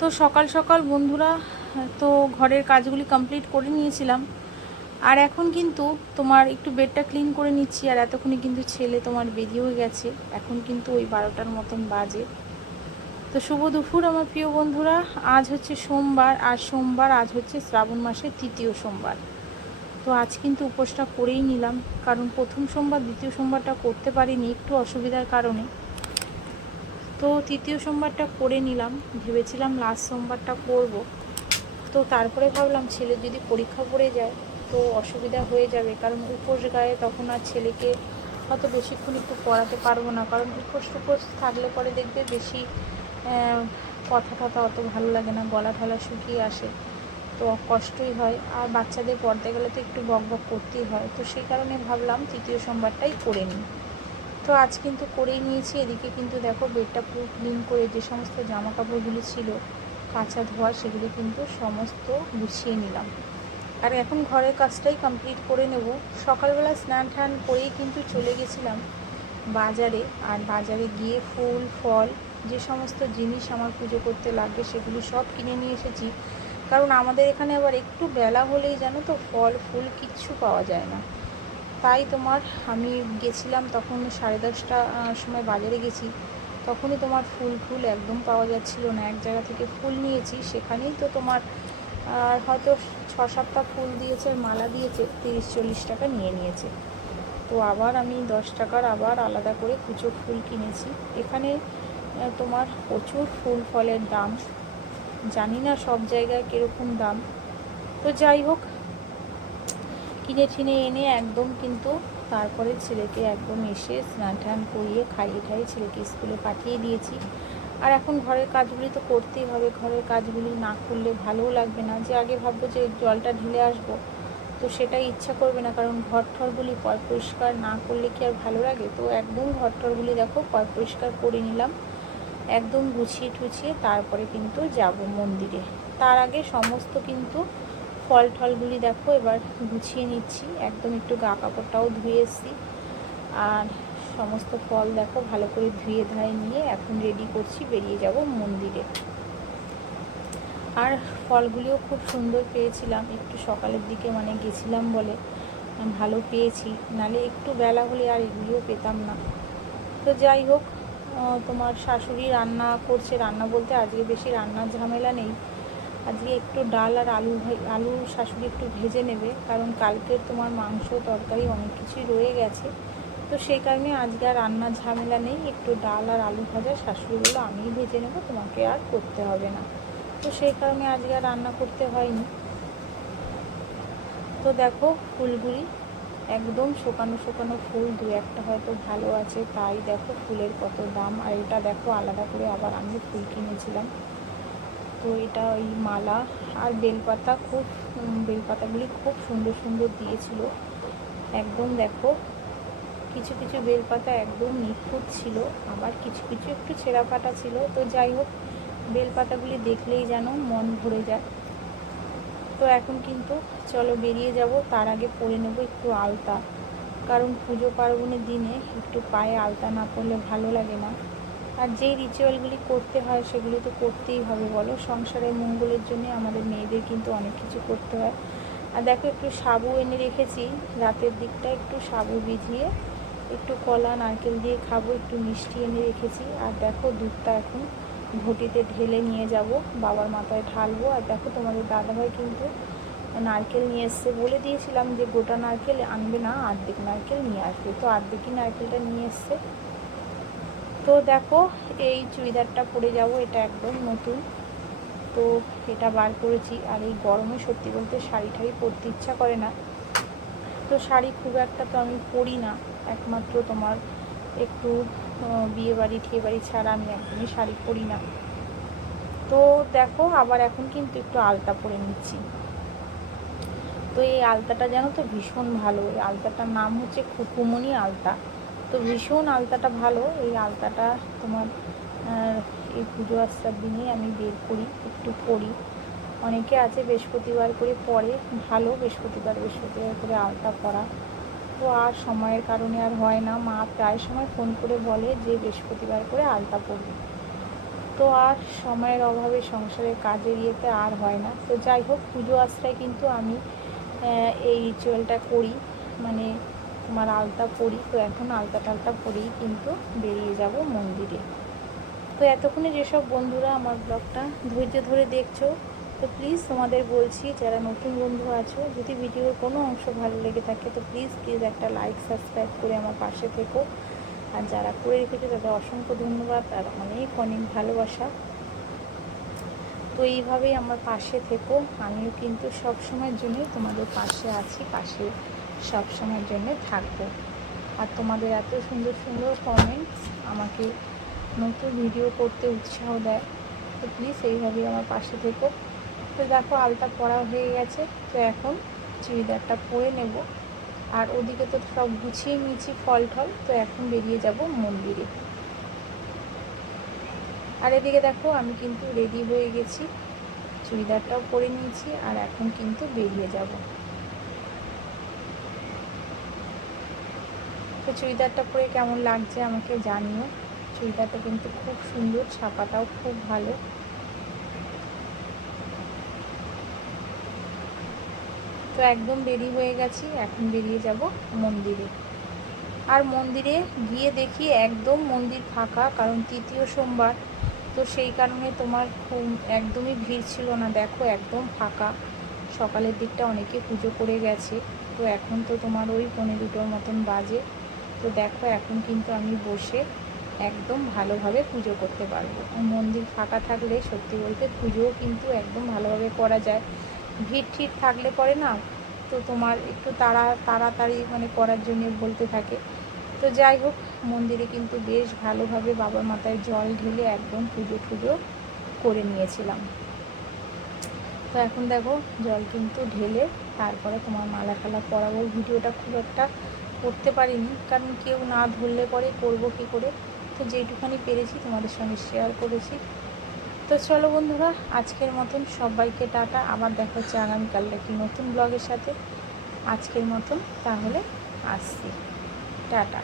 তো সকাল সকাল বন্ধুরা, তো ঘরের কাজগুলি কমপ্লিট করে নিয়েছিলাম। আর এখন কিন্তু তোমার একটু বেডটা ক্লিন করে নিচ্ছি। আর এতক্ষণে কিন্তু ছেলে তোমার বেরিয়েও গেছে। এখন কিন্তু ওই 12টার মতন বাজে। তো শুভ দুপুর আমার প্রিয় বন্ধুরা। আজ হচ্ছে সোমবার, আজ হচ্ছে শ্রাবণ মাসের 3য় সোমবার। তো আজ কিন্তু উপোসটা করেই নিলাম, কারণ প্রথম সোমবার দ্বিতীয় সোমবারটা করতে পারিনি একটু অসুবিধার কারণে। তো 3য় সোমবারটা করে নিলাম, ভেবেছিলাম লাস্ট সোমবারটা করব। তো তারপরে ভাবলাম ছেলে যদি পরীক্ষা পড়ে যায় তো অসুবিধা হয়ে যাবে, কারণ উপোস গায়ে তখন আর ছেলেকে অত বেশিক্ষণ একটু পড়াতে পারবো না, কারণ উপোস থাকলে পরে দেখবে বেশি কথা টথা অত ভালো লাগে না, গলা ঠলা শুকিয়ে আসে, তো কষ্টই হয়। আর বাচ্চাদের পড়তে গেলে তো একটু বক বক করতেই হয়। তো সেই কারণে ভাবলাম 3য় সোমবারটাই করে নিই। তো আজ কিন্তু করেই নিয়েছি। এদিকে কিন্তু দেখো বেডটা পুরো ক্লিন করে যে সমস্ত জামা কাপড়গুলি ছিল কাঁচা ধোয়া সেগুলি কিন্তু সমস্ত গুছিয়ে নিলাম। আর এখন ঘরের কাজটাই কমপ্লিট করে নেব। সকালবেলা স্নান টান করেই কিন্তু চলে গেছিলাম বাজারে। আর বাজারে গিয়ে ফুল ফল যে সমস্ত জিনিস আমার পুজো করতে লাগবে সেগুলি সব কিনে নিয়ে এসেছি, কারণ আমাদের এখানে আবার একটু বেলা হলেই জানো তো ফল ফুল কিচ্ছু পাওয়া যায় না। তাই তোমার আমি গেছিলাম তখন 10:30টার সময় বাজারে গেছি, তখনই তোমার ফুল একদম পাওয়া যাচ্ছিল না। এক জায়গা থেকে ফুল নিয়েছি, সেখানেই তো তোমার হয়তো 6-7টা ফুল দিয়েছে, মালা দিয়েছে, 30-40 টাকা নিয়ে নিয়েছে। তো আবার আমি 10 টাকার আবার আলাদা করে কুচো ফুল কিনেছি। এখানে তোমার প্রচুর ফুল ফলের দাম, জানি না সব জায়গায় কীরকম দাম। তো যাই হোক, কিনে টিনে এনে একদম কিন্তু তারপরে ছেলেকে একদম এসে স্নান টান করিয়ে খাইয়ে ঠাইয়ে ছেলেকে স্কুলে পাঠিয়ে দিয়েছি। আর এখন ঘরের কাজগুলি তো করতেই হবে, ঘরের কাজগুলি না করলে ভালোও লাগবে না। যে আগে ভাববো যে জলটা ঢেলে আসবো, তো সেটাই ইচ্ছা করবে না, কারণ ঘর ঠরগুলি পরিষ্কার না করলে কি আর ভালো লাগে। তো একদম ঘর ঠরগুলি দেখো পরিষ্কার করে নিলাম, একদম গুছিয়ে টুছিয়ে তারপরে কিন্তু যাব মন্দিরে। তার আগে সমস্ত কিন্তু ফল টলগুলি দেখো এবার গুছিয়ে নিচ্ছি, একদম একটু গা কাপড়টাও ধুয়ে এসেছি। আর সমস্ত ফল দেখো ভালো করে ধুয়ে ধায়ে নিয়ে এখন রেডি করছি, বেরিয়ে যাব মন্দিরে। আর ফলগুলিও খুব সুন্দর পেয়েছিলাম, একটু সকালের দিকে মানে গেছিলাম বলে ভালো পেয়েছি, নালে একটু বেলা হলে আর এগুলিও পেতাম না। তো যাই হোক, তোমার শাশুড়ি রান্না করছে, রান্না বলতে আজকে বেশি রান্নার ঝামেলা নেই। আজকে একটু ডাল আর আলু শাশুড়ি একটু ভেজে নেবে, কারণ কালকের তোমার মাংস তরকারি অনেক কিছুই রয়ে গেছে। তো সেই কারণে আজকে আর রান্নার ঝামেলা নেই, একটু ডাল আর আলু ভাজা শাশুড়ি বললো আমিই ভেজে নেবো, তোমাকে আর করতে হবে না। তো সেই কারণে আজকে আর রান্না করতে হয়নি। তো দেখো ফুলগুলি একদম শুকানো ফুল, দু একটা হয়তো ভালো আছে, তাই দেখো ফুলের কত দাম। আর এটা দেখো আলাদা করে আবার আমি ফুল কিনেছিলাম। তো এটা ওই মালা আর বেলপাতাগুলি খুব সুন্দর সুন্দর দিয়েছিল। একদম দেখো কিছু কিছু বেলপাতা একদম নিখুঁত ছিল, আবার কিছু কিছু একটু ছেঁড়া ফাটা ছিল। তো যাই হোক, বেলপাতাগুলি দেখলেই যেন মন ভরে যায়। তো এখন কিন্তু চলো বেরিয়ে যাব। তার আগে পরে নেবো একটু আলতা, কারণ পুজো পার্বণের দিনে একটু পায়ে আলতা না পরলে ভালো লাগে না। আর যেই রিচুয়ালগুলি করতে হয় সেগুলি তো করতেই হবে বলো, সংসারের মঙ্গলের জন্য আমাদের মেয়েদের কিন্তু অনেক কিছু করতে হয়। আর দেখো একটু সাবু এনে রেখেছি, রাতের দিকটা একটু সাবু ভিজিয়ে একটু কলা নারকেল দিয়ে খাবো, একটু মিষ্টি এনে রেখেছি। আর দেখো দুধটা এখন ঘটিতে ঢেলে নিয়ে যাব, বাবার মাথায় ঢালবো। আর দেখো তোমাদের দাদাভাই কিন্তু নারকেল নিয়ে এসছে, বলে দিয়েছিলাম যে গোটা নারকেল আনবে না, অর্ধেক নারকেল নিয়ে আসবে, তো অর্ধেকই নারকেলটা নিয়ে এসছে। তো দেখো এই চুড়িদারটা পরে যাব, এটা একদম নতুন, তো এটা বার করেছি। আর এই গরমে সত্যি বলতে শাড়ি ঠাড়ি পরতে ইচ্ছা করে না, তো শাড়ি খুব একটা তো আমি পরি না, একমাত্র তোমার একটু বিয়ে বাড়ি ঠিয়ে বাড়ি ছাড়া আমি একদমই শাড়ি পরি না। তো দেখো আবার এখন কিন্তু একটু আলতা পরে নিচ্ছি। তো এই আলতাটা জানো তো ভীষণ ভালো, এই আলতাটার নাম হচ্ছে খুকুমনি আলতা। তো ভীষণ আলতাটা ভালো, এই আলতাটা তোমার এই পুজো আসার দিনে আমি বের করি, একটু পরি। অনেকে আছে বৃহস্পতিবার করে পরে, ভালো বৃহস্পতিবার করে আলতা পরা। তো আর সময়ের কারণে আর হয় না, মা প্রায় সময় ফোন করে বলে যে বৃহস্পতিবার করে আলতা পরবি। তো আর সময়ের অভাবে সংসারের কাজের ইয়েতে আর হয় না। তো যাই হোক, পুজো আশ্রয় কিন্তু আমি এই রিচুয়ালটা করি, মানে তোমার আলতা পরি। তো এখন আলতা টালতা পরেই কিন্তু বেরিয়ে যাব মন্দিরে। তো এতক্ষণে যেসব বন্ধুরা আমার ব্লগটা ধৈর্য ধরে দেখছো, তো প্লিজ তোমাদের বলছি, যারা নতুন বন্ধু আছো, যদি ভিডিওর কোনো অংশ ভালো লেগে থাকে তো প্লিজ একটা লাইক সাবস্ক্রাইব করে আমার পাশে থেকো। আর যারা করে রেখেছো তাদের অসংখ্য ধন্যবাদ আর অনেক অনেক ভালোবাসা। তো এইভাবেই আমার পাশে থেকো, আমিও কিন্তু সব সময়ের জন্যই তোমাদের পাশে আছি, পাশে সব সময়ের জন্য থাকবো। আর তোমাদের এত সুন্দর সুন্দর কমেন্টস আমাকে নতুন ভিডিও করতে উৎসাহ দেয়। তো প্লিজ এইভাবেই আমার পাশে থেকো। তো দেখো আলতা পরা হয়ে গেছে, তো এখন চুড়িদারটা পরে নেব। আর ওদিকে তো সব গুছিয়ে নিয়েছি ফল টল, তো এখন বেরিয়ে যাব মন্দিরে। আর এদিকে দেখো আমি কিন্তু রেডি হয়ে গেছি, চুড়িদারটাও পরে নিয়েছি, আর এখন কিন্তু বেরিয়ে যাব। তো চুড়িদারটা পরে কেমন লাগছে আমাকে জানিও। চুড়িদারটা কিন্তু খুব সুন্দর, ছাপাটাও খুব ভালো। তো একদম রেডি হয়ে গেছি, এখন বেরিয়ে যাব মন্দিরে। আর মন্দিরে গিয়ে দেখি একদম মন্দির ফাঁকা, কারণ তৃতীয় সোমবার, তো সেই কারণে তোমার খুব একদমই ভিড় ছিল না। দেখো একদম ফাঁকা, সকালের দিকটা অনেকে পুজো করে গেছে। তো এখন তো তোমার ওই 1:45 মতন বাজে। তো দেখো এখন কিন্তু আমি বসে একদম ভালোভাবে পুজো করতে পারবো। মন্দির ফাঁকা থাকলে সত্যি বলতে পুজোও কিন্তু একদম ভালোভাবে করা যায়। ভিড় ঠিড় থাকলে পরে না, তো তোমার একটু তাড়াতাড়ি মানে করার জন্য বলতে থাকে। তো যাই হোক, মন্দিরে কিন্তু বেশ ভালোভাবে বাবার মাথায় জল ঢেলে একদম পুজো টুজো করে নিয়েছিলাম। তো এখন দেখো জল কিন্তু ঢেলে তারপরে তোমার মালা টালা পরাবো। ভিডিওটা খুব একটা করতে পারিনি, কারণ কেউ না ধরলে পরে করবো কী করে। তো যেটুখানি পেরেছি তোমাদের সঙ্গে শেয়ার করেছি। তো চলো বন্ধুরা, আজকের মতন সবাইকে টাটা। আবার দেখা হচ্ছে আগামীকাল একটি নতুন ব্লগের সাথে। আজকের মতন তাহলে আসছি, টাটা।